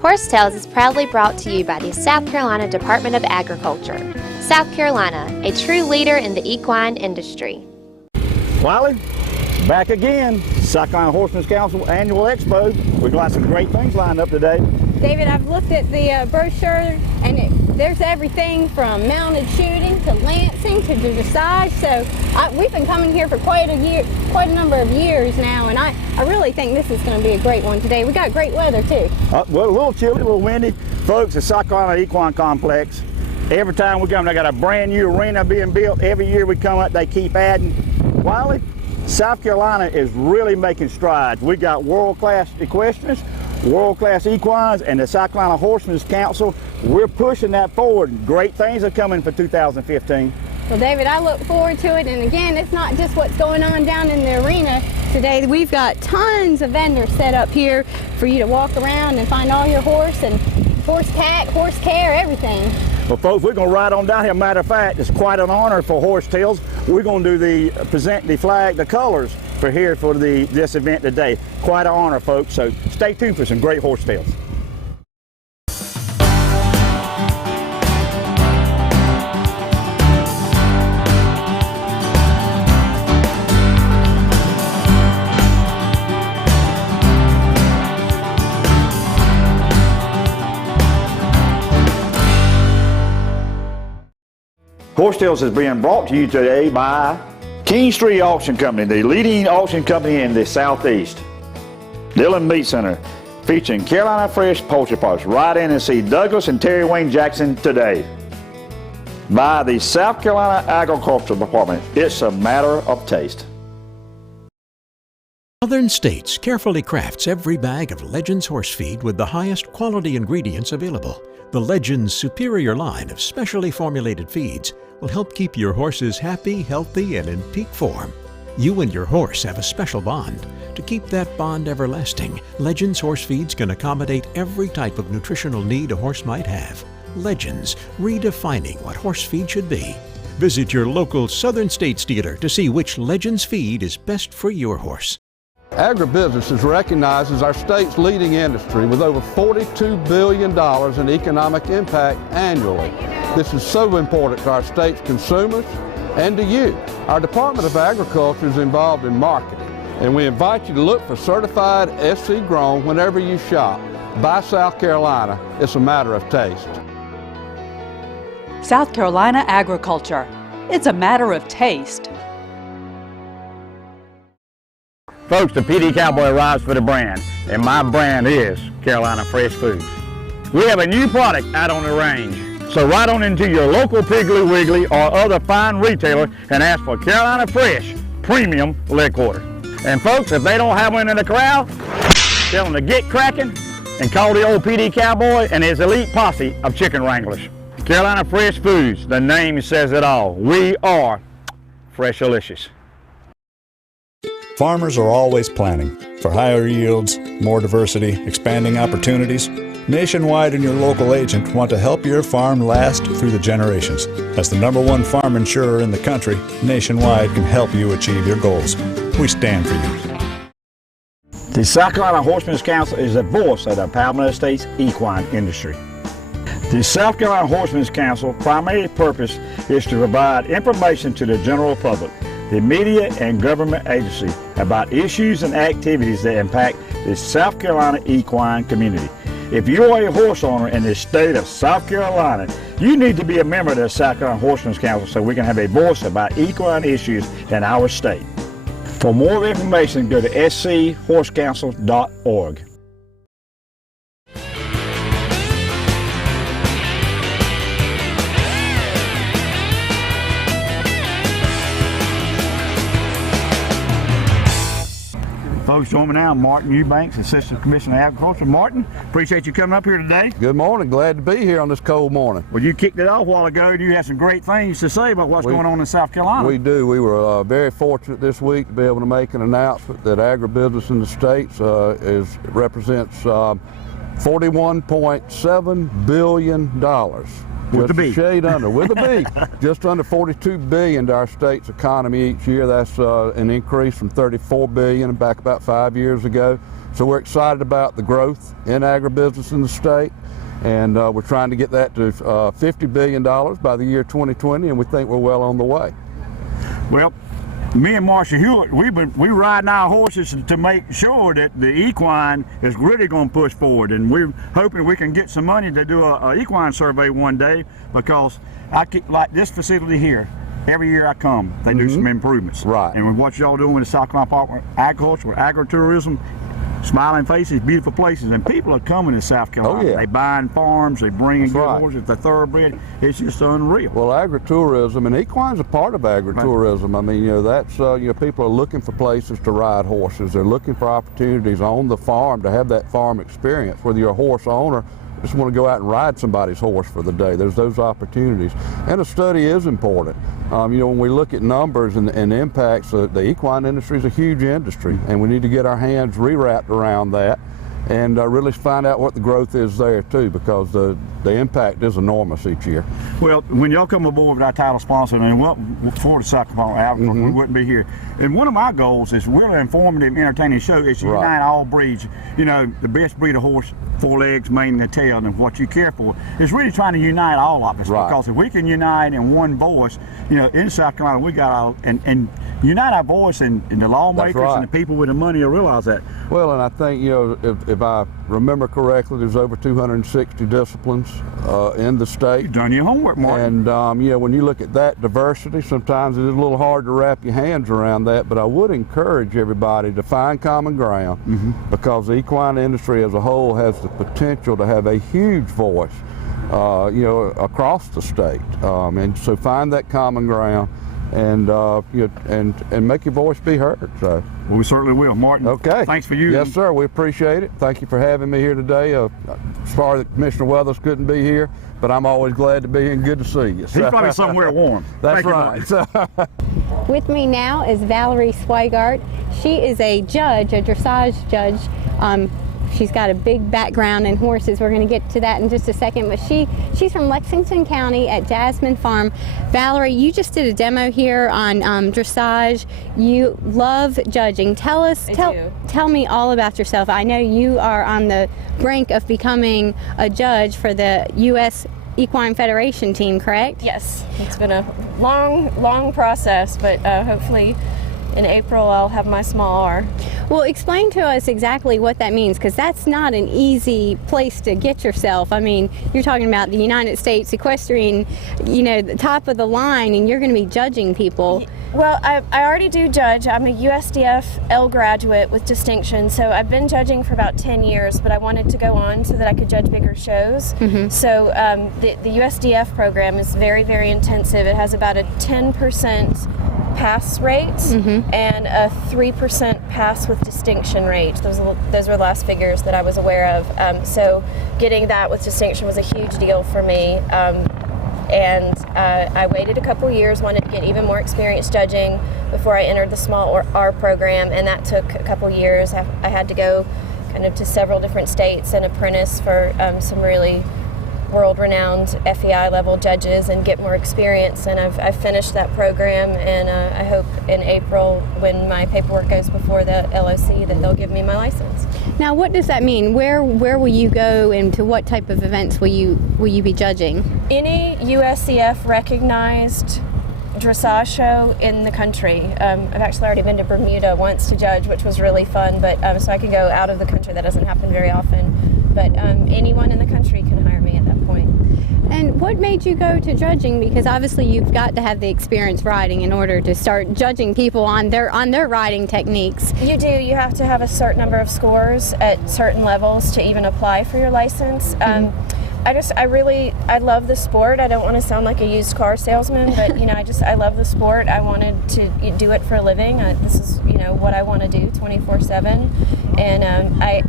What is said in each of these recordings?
Horsetails is proudly brought to you by the South Carolina Department of Agriculture. South Carolina, a true leader in the equine industry. Wiley, back again. South Carolina Horseman's Council Annual Expo. We've got some great things lined up today. David, I've looked at the brochure, and there's everything from mounted shooting to lancing to dressage. So we've been coming here for quite a number of years now, and I really think this is going to be a great one today. We got great weather too. Well, a little chilly, a little windy. Folks, the South Carolina Equine Complex, every time we come, they got a brand new arena being built. Every year we come up, they keep adding. Wiley, South Carolina is really making strides. We got world-class equestrians, world-class equines, and the South Carolina Horsemen's Council. We're pushing that forward. Great things are coming for 2015. Well, David, I look forward to it. And again, it's not just what's going on down in the arena today. We've got tons of vendors set up here for you to walk around and find all your horse and horse tack, horse care, everything. Well, folks, we're going to ride on down here. Matter of fact, it's quite an honor for Horsetails. We're going to do present the flag, the colors for here for this event today. Quite an honor, folks. So stay tuned for some great Horsetails. Horsetails is being brought to you today by King Street Auction Company, the leading auction company in the Southeast. Dillon Meat Center, featuring Carolina Fresh Poultry Parts. Ride in and see Douglas and Terry Wayne Jackson today. By the South Carolina Agricultural Department. It's a matter of taste. Southern States carefully crafts every bag of Legends horse feed with the highest quality ingredients available. The Legends superior line of specially formulated feeds will help keep your horses happy, healthy, and in peak form. You and your horse have a special bond. To keep that bond everlasting, Legends horse feeds can accommodate every type of nutritional need a horse might have. Legends, redefining what horse feed should be. Visit your local Southern States dealer to see which Legends feed is best for your horse. Agribusiness is recognized as our state's leading industry with over $42 billion in economic impact annually. This is so important to our state's consumers and to you. Our Department of Agriculture is involved in marketing, and we invite you to look for certified SC grown whenever you shop. Buy South Carolina. It's a matter of taste. South Carolina Agriculture. It's a matter of taste. Folks, the PD Cowboy rides for the brand, and my brand is Carolina Fresh Foods. We have a new product out on the range, so ride on into your local Piggly Wiggly or other fine retailer and ask for Carolina Fresh Premium Leg Quarter. And folks, if they don't have one in the corral, tell them to get cracking and call the old PD Cowboy and his elite posse of chicken wranglers. Carolina Fresh Foods, the name says it all. We are Freshalicious. Farmers are always planning for higher yields, more diversity, expanding opportunities. Nationwide and your local agent want to help your farm last through the generations. As the #1 farm insurer in the country, Nationwide can help you achieve your goals. We stand for you. The South Carolina Horsemen's Council is the voice of the Palmetto State's equine industry. The South Carolina Horsemen's Council primary purpose is to provide information to the general public, the media and government agency about issues and activities that impact the South Carolina equine community. If you are a horse owner in the state of South Carolina, you need to be a member of the South Carolina Horsemen's Council so we can have a voice about equine issues in our state. For more information, go to schorsecouncil.org. Folks, join me now, Martin Eubanks, Assistant Commissioner of Agriculture. Martin, appreciate you coming up here today. Good morning. Glad to be here on this cold morning. Well, you kicked it off a while ago, and you had some great things to say about what's going on in South Carolina. We do. We were very fortunate this week to be able to make an announcement that agribusiness in the states represents $41.7 billion. With a B. Shade under, with a B. Just under $42 billion to our state's economy each year. That's an increase from $34 billion back about 5 years ago. So we're excited about the growth in agribusiness in the state, and we're trying to get that to $50 billion by the year 2020, and we think we're well on the way. Well, me and Marshall Hewlett, we riding our horses to make sure that the equine is really going to push forward, and we're hoping we can get some money to do a equine survey one day, because I keep, like this facility here, every year I come, they do some improvements. Right. And with what y'all doing with the South Carolina Park, agriculture, agritourism, smiling faces, beautiful places, and people are coming to South Carolina. Oh, yeah. They buying farms, they bringing good right. horses, they're thoroughbred. It's just unreal. Well, agritourism, and equine's a part of agritourism. I mean, you know, that's, you know, people are looking for places to ride horses. They're looking for opportunities on the farm to have that farm experience, whether you're a horse owner, just want to go out and ride somebody's horse for the day. There's those opportunities. And a study is important. You know, when we look at numbers and impacts, the equine industry is a huge industry, and we need to get our hands rewrapped around that and really find out what the growth is there too, because the impact is enormous each year. Well, when y'all come aboard with our title sponsor, and for the South Carolina Agriculture, we wouldn't be here. And one of my goals is really informative, entertaining show is to unite all breeds. You know, the best breed of horse, 4 legs, mane, and the tail, and what you care for. It's really trying to unite all of us, because if we can unite in one voice, you know, in South Carolina, we got our, and unite our voice, and the lawmakers and the people with the money will realize that. Well, and I think, you know, if I remember correctly, there's over 260 disciplines in the state. You've done your homework, Martin. And you know, when you look at that diversity, sometimes it is a little hard to wrap your hands around that, but I would encourage everybody to find common ground, because the equine industry as a whole has the potential to have a huge voice, you know, across the state. And so find that common ground, and you know, and make your voice be heard. So. Well, we certainly will, Martin. Okay. Thanks for you. Yes, sir. We appreciate it. Thank you for having me here today. Sorry that Commissioner Weathers couldn't be here, but I'm always glad to be here and good to see you. He's probably somewhere warm. That's Thank right. With me now is Valerie Swigart. She is a judge, a dressage judge. She's got a big background in horses. We're going to get to that in just a second, but she's from Lexington County at Jasmine Farm. Valerie, you just did a demo here on dressage. You love judging. Tell me all about yourself. I know you are on the brink of becoming a judge for the U.S. Equine Federation team, correct? Yes, it's been a long process, but hopefully in April I'll have my small R. Well, explain to us exactly what that means, because that's not an easy place to get yourself. I mean, you're talking about the United States equestrian, you know, the top of the line, and you're going to be judging people. Well, I already do judge. I'm a USDF L graduate with distinction, so I've been judging for about 10 years, but I wanted to go on so that I could judge bigger shows. So the USDF program is very, very intensive. It has about a 10% pass rate and a 3% pass with distinction rate. Those were the last figures that I was aware of. So getting that with distinction was a huge deal for me. And I waited a couple years, wanted to get even more experience judging before I entered the small R program, and that took a couple years. I had to go kind of to several different states and apprentice for some really world-renowned FEI level judges and get more experience, and I've finished that program, and I hope in April, when my paperwork goes before the LOC, that they'll give me my license. Now, what does that mean? Where will you go, and to what type of events will you be judging? Any USCF recognized dressage show in the country. I've actually already been to Bermuda once to judge, which was really fun, but so I can go out of the country. That doesn't happen very often, but anyone in the country can hire me at that point. And what made you go to judging? Because obviously you've got to have the experience riding in order to start judging people on their riding techniques. You do. You have to have a certain number of scores at certain levels to even apply for your license. I love the sport. I don't want to sound like a used car salesman, but you know, I love the sport. I wanted to do it for a living. This is, you know, what I want to do 24/7. And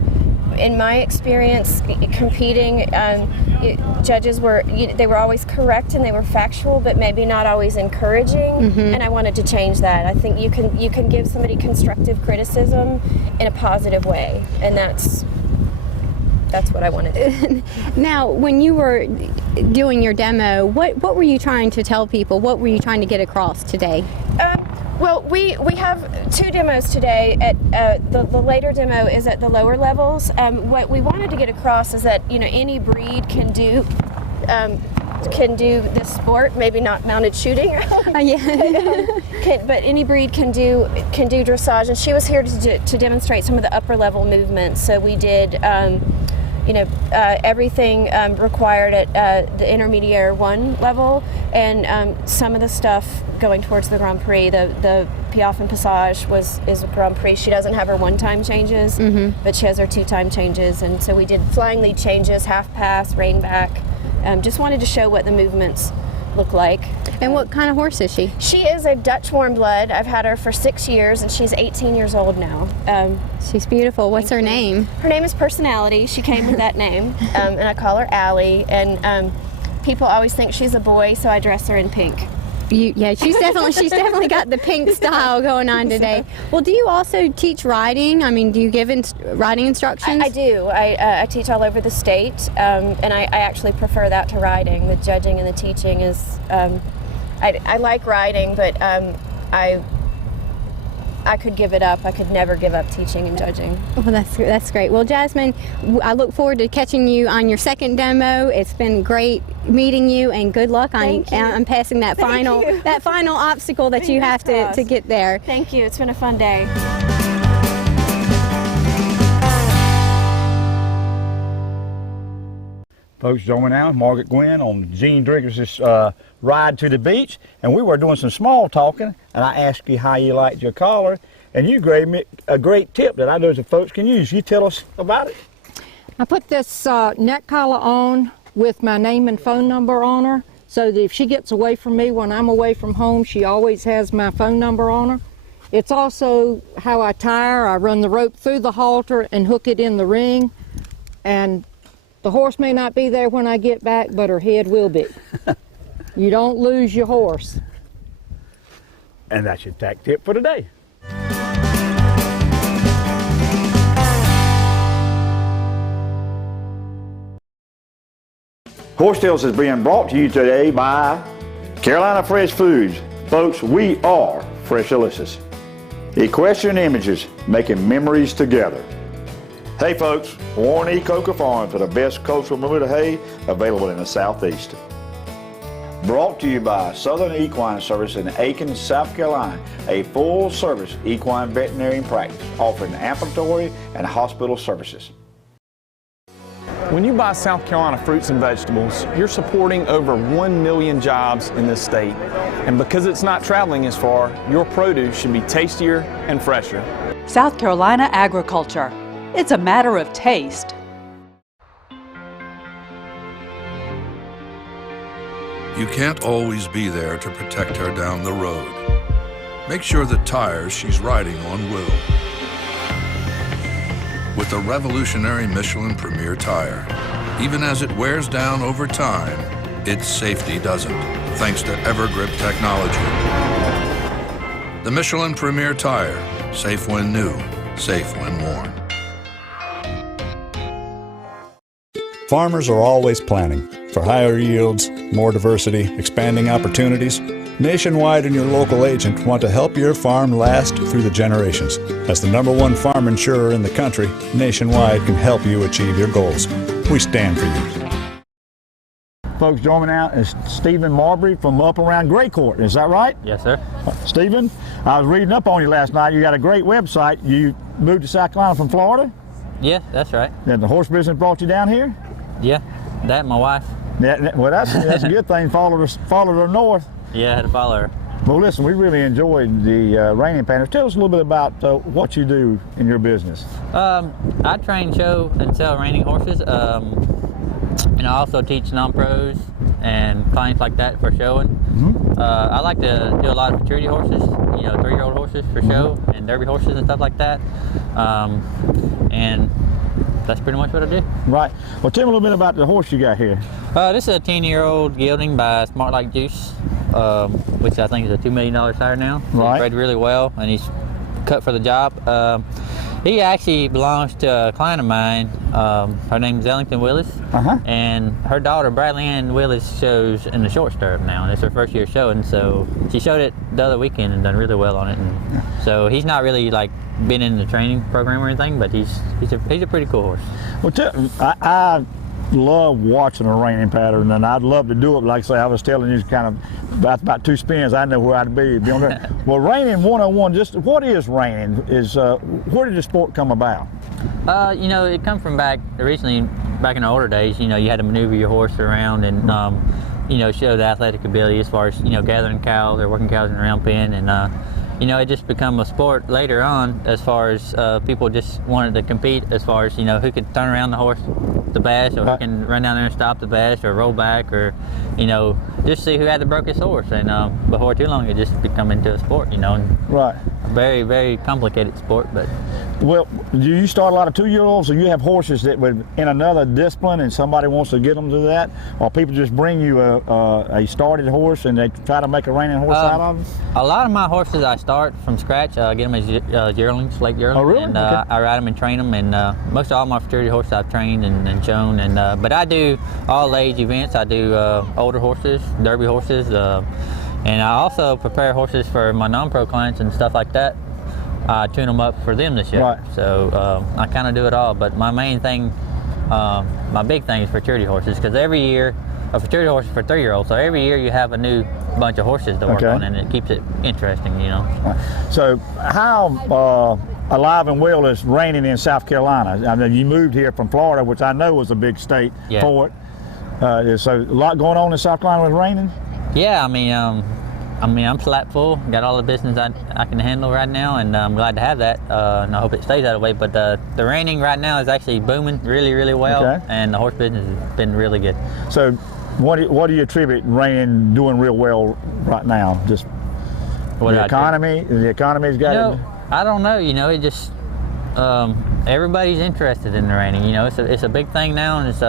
in my experience competing, judges were always correct and they were factual, but maybe not always encouraging. And I wanted to change that. I think you can give somebody constructive criticism in a positive way, and that's what I wanted to do. Now, when you were doing your demo, what were you trying to tell people? What were you trying to get across today? Well, we have 2 demos today. At the later demo is at the lower levels. What we wanted to get across is that any breed can do this sport. Maybe not mounted shooting, but any breed can do dressage. And she was here to demonstrate some of the upper level movements. So we did everything required at the intermediate 1 level, and some of the stuff going towards the Grand Prix. The Piaffe and Passage is a Grand Prix. She doesn't have her 1-time changes, but she has her 2-time changes. And so we did flying lead changes, half pass, rein back. Just wanted to show what the movements look like. And what kind of horse is she? She is a Dutch warm blood. I've had her for 6 years, and she's 18 years old now. She's beautiful. What's her name? Her name is Personality. She came with that name, and I call her Allie. And people always think she's a boy, so I dress her in pink. Yeah, she's definitely got the pink style going on today. Well, do you also teach riding? I mean, do you give riding instructions? I do. I teach all over the state, and I actually prefer that to riding. The judging and the teaching is, I like riding, but I could give it up. I could never give up teaching and judging. Well, that's great. Well, Jasmine, I look forward to catching you on your second demo. It's been great meeting you, and good luck on passing that final obstacle that you have to get there. Thank you. It's been a fun day. Folks, join me now, Margaret Gwynn on Gene Driggers' ride to the beach, and we were doing some small talking, and I asked you how you liked your collar, and you gave me a great tip that I know the folks can use. You tell us about it. I put this neck collar on with my name and phone number on her, so that if she gets away from me when I'm away from home, she always has my phone number on her. It's also how I tie her. I run the rope through the halter and hook it in the ring, and the horse may not be there when I get back, but her head will be. You don't lose your horse. And that's your tack tip for today. Horse Tales is being brought to you today by Carolina Fresh Foods. Folks, we are Fresh Delicious. Equestrian Images, making memories together. Hey folks, Warren E. Coker Farm for the best coastal Bermuda hay available in the Southeast. Brought to you by Southern Equine Service in Aiken, South Carolina, a full-service equine veterinarian practice offering ambulatory and hospital services. When you buy South Carolina fruits and vegetables, you're supporting over 1 million jobs in this state. And because it's not traveling as far, your produce should be tastier and fresher. South Carolina agriculture. It's a matter of taste. You can't always be there to protect her down the road. Make sure the tires she's riding on will. With the revolutionary Michelin Premier tire, even as it wears down over time, its safety doesn't, thanks to Evergrip technology. The Michelin Premier tire, safe when new, safe when worn. Farmers are always planning for higher yields, more diversity, expanding opportunities. Nationwide and your local agent want to help your farm last through the generations. As the #1 farm insurer in the country, Nationwide can help you achieve your goals. We stand for you. Folks, join me now is Stephen Marbury from up around Gray Court. Is that right? Yes, sir. Stephen, I was reading up on you last night. You got a great website. You moved to South Carolina from Florida? Yeah, that's right. And the horse business brought you down here? Yeah, that and my wife. Yeah, well, that's a good thing. Followed her north. Yeah, I had to follow her. Well, listen, we really enjoyed the reining panels. Tell us a little bit about what you do in your business. I train, show, and sell reining horses. And I also teach non-pros and clients like that for showing. I like to do a lot of futurity horses, 3-year-old horses for show, and derby horses and stuff like that. And that's pretty much what I do. Right. Well, tell me a little bit about the horse you got here. This is a 10-year-old gelding by Smart Like Juice, which I think is a $2 million sire now. Right. He's bred really well, and he's cut for the job. He actually belongs to a client of mine. Her name's Ellington Willis, and her daughter Bradley Ann Willis shows in the short stirrup now, and it's her first year showing. So she showed it the other weekend and done really well on it. And so he's not really like been in the training program or anything, but he's a pretty cool horse. Well, I love watching a reining pattern, and I'd love to do it. Like I say, I was telling you, kind of about 2 spins, I know where I'd be on there. Well, reining 101, just what is reining? Where did the sport come about? You know, it come from back originally, back in the older days. You know, you had to maneuver your horse around and you know, show the athletic ability as far as, you know, gathering cows or working cows in a round pen, and you know, it just become a sport later on as far as people just wanted to compete as far as, you know, who could turn around the horse the best, or who can run down there and stop the best, or roll back, or, you know, just see who had the brokest horse. And before too long, it just become into a sport, you know. And right. A very, very complicated sport, but. Well, do you start a lot of 2-year-olds, or you have horses that would in another discipline and somebody wants to get them to that, or people just bring you a started horse and they try to make a reining horse out of them? A lot of my horses I start from scratch. I get them as yearlings, late yearlings. Oh, really? And Okay. I ride them and train them, and most of all my futurity horses I've trained and shown. And but I do all age events. I do older horses, derby horses, and I also prepare horses for my non-pro clients and stuff like that. I tune them up for them this year. Right. So I kind of do it all, but my main thing, my big thing is futurity horses, because every year, a futurity horse is for 3-year-olds, so every year you have a new bunch of horses to work on, and it keeps it interesting, you know. So how alive and well is reining in South Carolina? I mean, you moved here from Florida, which I know was a big state for it. So a lot going on in South Carolina with reining? Yeah, I mean, I'm slap full. Got all the business I can handle right now, and I'm glad to have that. And I hope it stays that way. But the reining right now is actually booming really, really well, and the horse business has been really good. So, what do you attribute reining doing real well right now? Just the economy? The economy's got it. I don't know. You know, it just everybody's interested in the reining. You know, it's a big thing now, and it's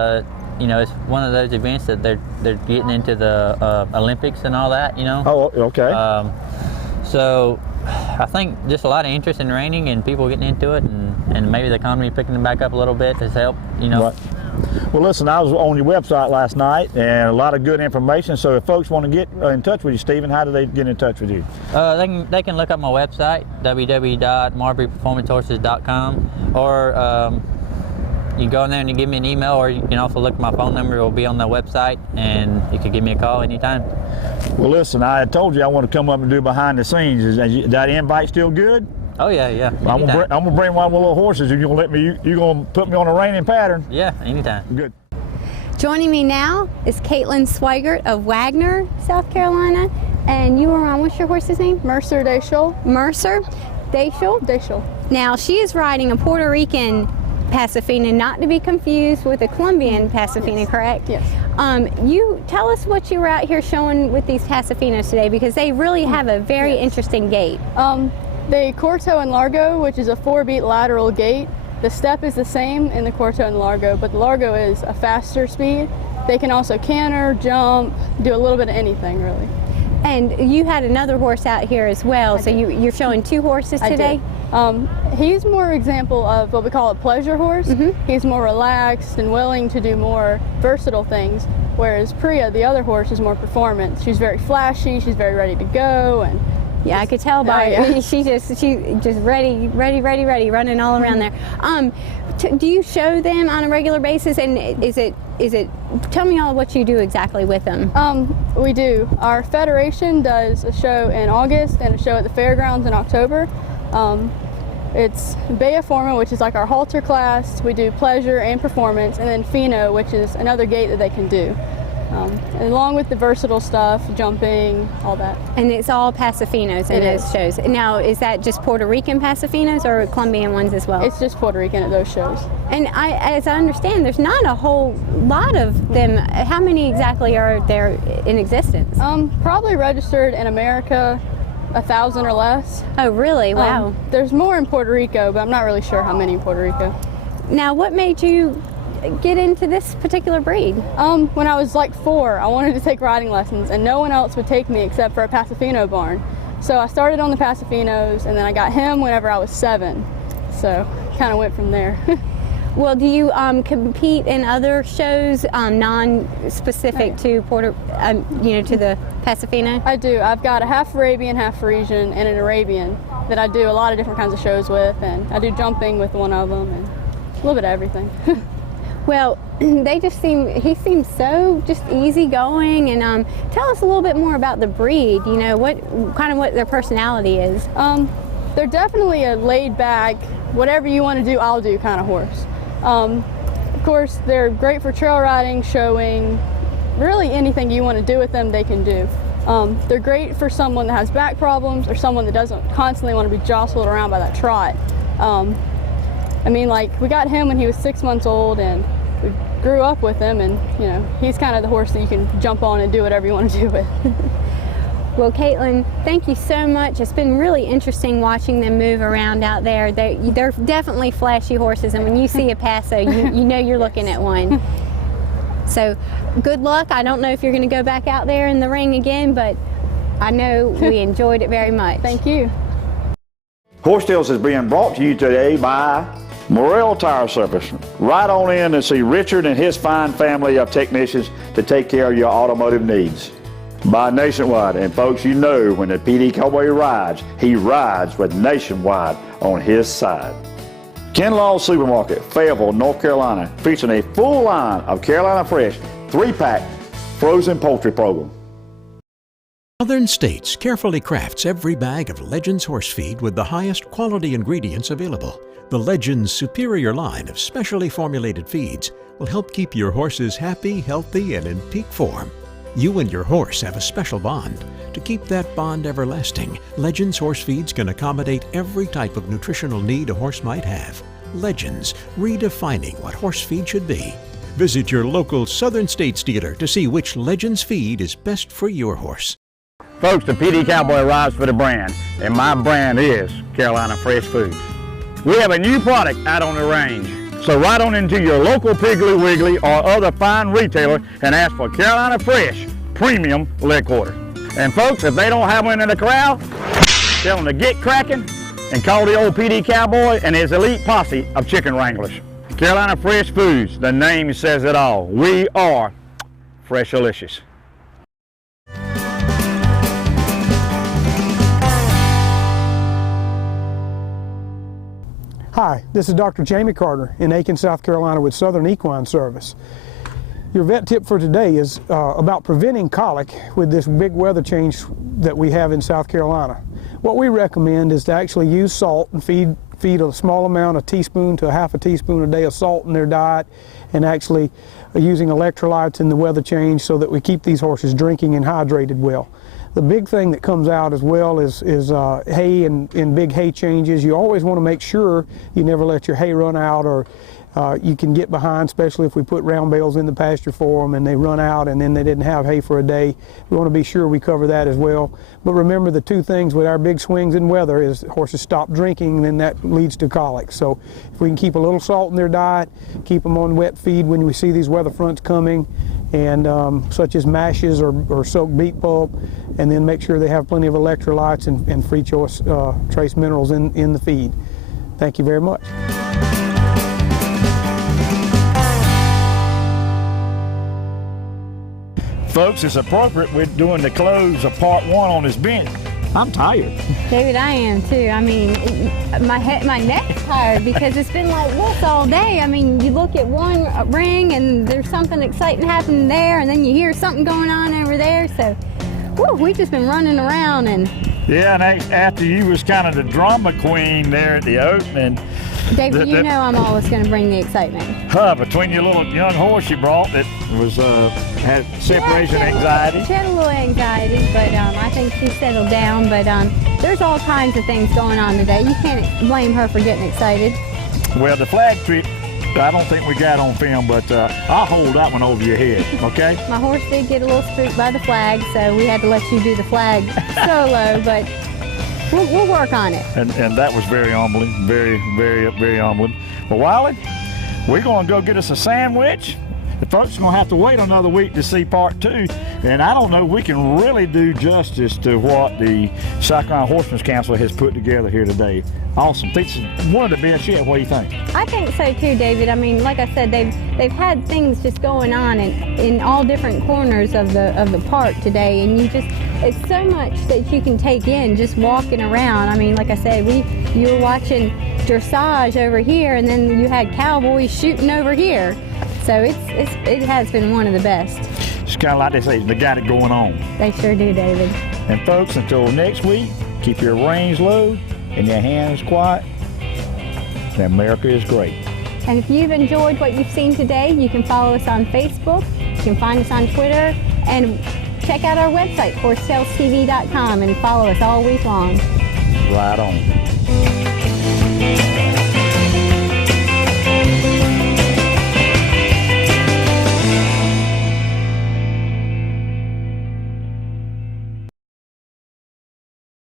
you know, it's one of those events that they're getting into the Olympics and all that, you know. Oh, okay. So I think just a lot of interest in reining and people getting into it, and maybe the economy picking them back up a little bit has helped, you know. Right. Well, listen, I was on your website last night, and a lot of good information. So if folks want to get in touch with you, Stephen, how do they get in touch with you? They can look up my website, www.marburyperformancehorses.com, or you can go in there and you give me an email, or you can also look at my phone number. It will be on the website, and you can give me a call anytime. Well, listen, I had told you I want to come up and do behind the scenes. Is that invite still good? Oh yeah. I'm gonna bring one of my little horses. You gonna let me? You gonna put me on a reining pattern? Yeah, anytime. Good. Joining me now is Caitlin Swigert of Wagner, South Carolina, and you are on, what's your horse's name? Mercer Dayshul. Mercer Dayshul. Dayshul. Now she is riding a Puerto Rican Pasifina, not to be confused with a Colombian Pasifina, correct? Yes. You tell us what you were out here showing with these Pasifinas today, because they really have a very interesting gait. The Corto and Largo, which is a 4-beat lateral gait, the step is the same in the Corto and Largo, but the Largo is a faster speed. They can also canter, jump, do a little bit of anything, really. And you had another horse out here as well, so you're showing 2 horses today? He's more example of what we call a pleasure horse. He's more relaxed and willing to do more versatile things, whereas Priya, the other horse, is more performance. She's very flashy, she's very ready to go, and yeah, I could tell by she's just ready, running all around there. Do you show them on a regular basis, and is it tell me all what you do exactly with them? We do. Our federation does a show in August and a show at the fairgrounds in October. It's Bea Forma, which is like our halter class. We do pleasure and performance, and then Fino, which is another gait that they can do. And along with the versatile stuff, jumping, all that. And it's all Pasifinos in those shows. Now, is that just Puerto Rican Pasifinos or Colombian ones as well? It's just Puerto Rican at those shows. And as I understand, there's not a whole lot of them. How many exactly are there in existence? Probably registered in America, 1,000 or less. Oh, really? Wow. There's more in Puerto Rico, but I'm not really sure how many in Puerto Rico. Now, what made you get into this particular breed? When I was like 4, I wanted to take riding lessons, and no one else would take me except for a Pasifino barn. So I started on the Pasifinos, and then I got him whenever I was 7. So kind of went from there. Well, do you compete in other shows non-specific to to the Pasifina? I do. I've got a half Arabian, half Frisian, and an Arabian that I do a lot of different kinds of shows with, and I do jumping with one of them, and a little bit of everything. Well, he seems so just easygoing, and tell us a little bit more about the breed. You know, what their personality is. They're definitely a laid back, whatever you want to do, I'll do kind of horse. Of course, they're great for trail riding, showing, really anything you want to do with them, they can do. They're great for someone that has back problems or someone that doesn't constantly want to be jostled around by that trot. I mean, like, we got him when he was 6 months old, and we grew up with him, and, you know, he's kind of the horse that you can jump on and do whatever you want to do with. Well, Caitlin, thank you so much. It's been really interesting watching them move around out there. They're definitely flashy horses, and when you see a Paso, you know you're looking at one. So good luck. I don't know if you're going to go back out there in the ring again, but I know we enjoyed it very much. Thank you. Horse Tales is being brought to you today by Morrell Tire Service. Ride on in and see Richard and his fine family of technicians to take care of your automotive needs. By Nationwide, and folks, you know when the PD Cowboy rides, he rides with Nationwide on his side. Ken Law's Supermarket, Fayetteville, North Carolina, featuring a full line of Carolina Fresh 3-pack frozen poultry program. Southern States carefully crafts every bag of Legends horse feed with the highest quality ingredients available. The Legends superior line of specially formulated feeds will help keep your horses happy, healthy, and in peak form. You and your horse have a special bond. To keep that bond everlasting, Legends horse feeds can accommodate every type of nutritional need a horse might have. Legends, redefining what horse feed should be. Visit your local Southern States dealer to see which Legends feed is best for your horse. Folks, the PD Cowboy rides for the brand, and my brand is Carolina Fresh Foods. We have a new product out on the range. So ride on into your local Piggly Wiggly or other fine retailer and ask for Carolina Fresh Premium Leg Quarter. And folks, if they don't have one in the corral, tell them to get cracking and call the old PD Cowboy and his elite posse of chicken wranglers. Carolina Fresh Foods, the name says it all. We are Freshalicious. Hi, this is Dr. Jamie Carter in Aiken, South Carolina with Southern Equine Service. Your vet tip for today is about preventing colic with this big weather change that we have in South Carolina. What we recommend is to actually use salt and feed a small amount, a teaspoon to a half a teaspoon a day of salt in their diet, and actually using electrolytes in the weather change so that we keep these horses drinking and hydrated well. The big thing that comes out as well is hay and big hay changes. You always want to make sure you never let your hay run out, or you can get behind, especially if we put round bales in the pasture for them and they run out and then they didn't have hay for a day. We want to be sure we cover that as well. But remember, the two things with our big swings in weather is horses stop drinking, and then that leads to colic. So if we can keep a little salt in their diet, keep them on wet feed when we see these weather fronts coming, and such as mashes or soaked beet pulp, and then make sure they have plenty of electrolytes and free choice trace minerals in the feed. Thank you very much. Folks, it's appropriate we're doing the close of part 1 on this bench. I'm tired. David, I am too. I mean, my neck's tired because it's been like this all day. I mean, you look at one ring and there's something exciting happening there, and then you hear something going on over there. So, whew, we've just been running around. And yeah, and after you was kind of the drama queen there at the opening. David, you know I'm always going to bring the excitement. Between your little young horse you brought that was had separation anxiety. She had a little anxiety, but I think she settled down. But there's all kinds of things going on today. You can't blame her for getting excited. Well, the flag trip, I don't think we got on film, but I'll hold that one over your head, okay? My horse did get a little spooked by the flag, so we had to let you do the flag solo, but we'll work on it. And that was very humbling, very, very, very humbling. Well, Wiley, we're going to go get us a sandwich The folks are going to have to wait another week to see part 2, and I don't know we can really do justice to what the South Carolina Horsemen's Council has put together here today. Awesome. Think it's one of the best yet. What do you think? I think so too, David. I mean, like I said, they've had things just going on in all different corners of the park today, and it's so much that you can take in just walking around. I mean, like I said, you were watching dressage over here, and then you had cowboys shooting over here. So it has been one of the best. It's kind of like they say, they got it going on. They sure do, David. And folks, until next week, keep your reins low and your hands quiet. America is great. And if you've enjoyed what you've seen today, you can follow us on Facebook, you can find us on Twitter, and check out our website, horsesalestv.com, and follow us all week long. Right on.